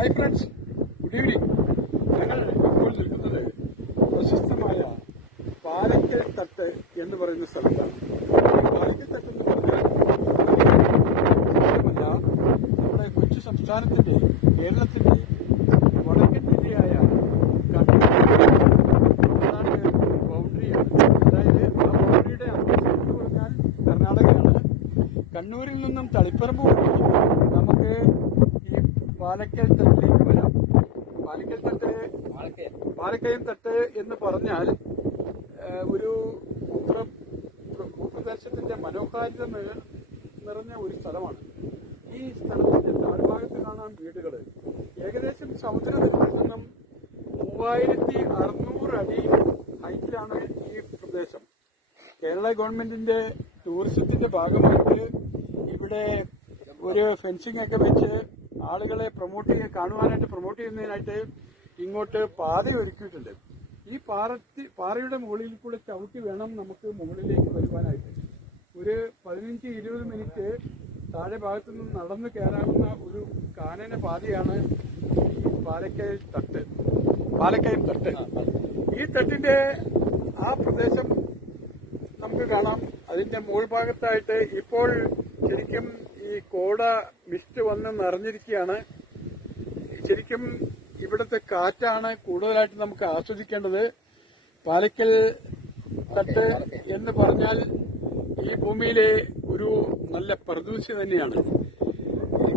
Hi friends, good evening. ഞങ്ങൾ ഇപ്പോൾ നിൽക്കുന്നത് പ്രശസ്തമായ പാലക്കൽ തട്ട് എന്ന് പറയുന്ന സ്ഥലത്താണ്. പാലക്കൽ തട്ട് എന്ന് പറഞ്ഞാൽ മാത്രമല്ല, നമ്മുടെ കൊച്ചു സംസ്ഥാനത്തിന്റെ, കേരളത്തിന്റെ വടക്കൻ ജില്ലയായ കണ്ണൂർ ബൗണ്ടറിയാണ്. അതായത് ആ ബൗണ്ടറിയുടെ എന്ന് പറഞ്ഞാൽ കർണാടകയാണ്. കണ്ണൂരിൽ നിന്നും തളിപ്പറമ്പ് വഴി നമുക്ക് ഈ പാലക്കൽ തട്ടിലേക്ക് വരാം. പാലക്കയം തട്ട് എന്ന് പറഞ്ഞാൽ ഒരു ഭൂപ്രദേശത്തിന്റെ മനോഹാരിത നിറഞ്ഞ ഒരു സ്ഥലമാണ്. ഈ സ്ഥലത്തിന്റെ താഴ്ഭാഗത്ത് കാണാൻ വീടുകൾ. ഏകദേശം സമുദ്രനിരപ്പിൽ നിന്നും 3600 അടി ഹൈറ്റിലാണ് ഈ പ്രദേശം. കേരള ഗവൺമെന്റിന്റെ ടൂറിസത്തിന്റെ ഭാഗമായിട്ട് ഇവിടെ ഒരു ഫെൻസിംഗ് ഒക്കെ വെച്ച് ആളുകളെ കാണുവാനായിട്ട് പ്രൊമോട്ട് ചെയ്യുന്നതിനായിട്ട് ഇങ്ങോട്ട് പാത ഒരുക്കിയിട്ടുണ്ട്. ഈ പാറയുടെ മുകളിൽ കൂടെ ചവിട്ടി വേണം നമുക്ക് മുകളിലേക്ക് വരുവാനായിട്ട്. ഒരു 15-20 മിനിറ്റ് താഴെ ഭാഗത്തു നിന്ന് നടന്നു കയറാവുന്ന ഒരു കാനന പാതയാണ് ഈ പാലക്കയം തട്ട്. ഈ തട്ടിന്റെ ആ പ്രദേശം നമുക്ക് കാണാം. അതിന്റെ മുകൾ ഭാഗത്തായിട്ട് ഇപ്പോൾ ശരിക്കും ഈ കോട മിസ്റ്റ് വന്ന് നിറഞ്ഞിരിക്കുകയാണ്. ശരിക്കും ഇവിടുത്തെ കാറ്റാണ് കൂടുതലായിട്ട് നമുക്ക് ആസ്വദിക്കേണ്ടത്. പാലക്കൽ തട്ട് എന്ന് പറഞ്ഞാൽ ഈ ഭൂമിയിലെ ഒരു നല്ല പ്രദൂഷ്യം തന്നെയാണ്.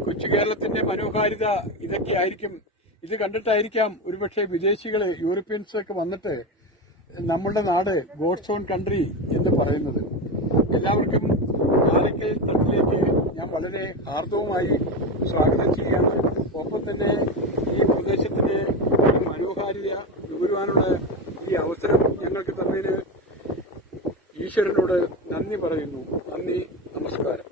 കൊച്ചു കേരളത്തിന്റെ മനോഹാരിത ഇതൊക്കെ ആയിരിക്കും. ഇത് കണ്ടിട്ടായിരിക്കാം ഒരുപക്ഷെ വിദേശികള്, യൂറോപ്യൻസ് ഒക്കെ വന്നിട്ട് നമ്മളുടെ നാട് ഗോഡ്സ് ഓൺ കൺട്രി എന്ന് പറയുന്നത്. എല്ലാവർക്കും പാലക്കൽ തട്ടിലേക്ക് ഞാൻ വളരെ ഹാർദവുമായി സ്വാഗതം ചെയ്യുകയാണ്. ഒപ്പം തന്നെ ഈ പ്രദേശത്തിന്റെ മനോഹാരിത വിവരുവാനുള്ള ഈ അവസരം ഞങ്ങൾക്ക് തന്നതിന് ഈശ്വരനോട് നന്ദി പറയുന്നു. നന്ദി, നമസ്കാരം.